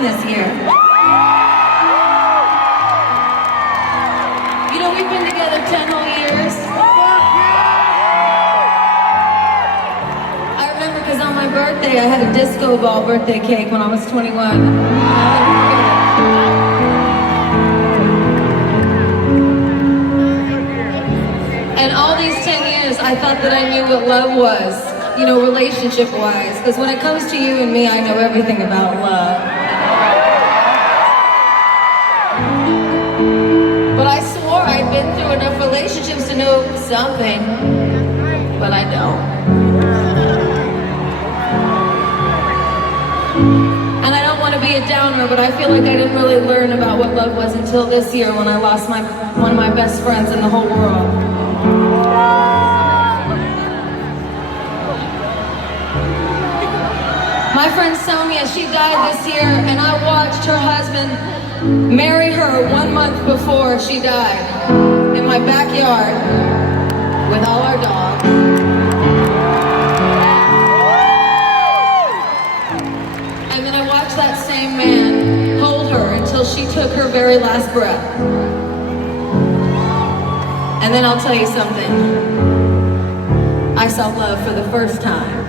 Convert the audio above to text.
time this year. You know, we've been together 10 whole years. I remember because on my birthday, I had a disco ball birthday cake when I was 21. And all these 10 years, I thought that I knew what love was, you know, relationship-wise. Because when it comes to you and me, I know everything about love. But I swore I'd been through enough relationships to know something, but I don't. And I don't want to be a downer, but I feel like I didn't really learn about what love was until this year when I lost one of my best friends in the whole world. My friend Sonja, she died this year, and I watched her husband marry her 1 month before she died in my backyard with all our dogs. And then I watched that same man hold her until she took her very last breath. And then I'll tell you something. I saw love for the first time.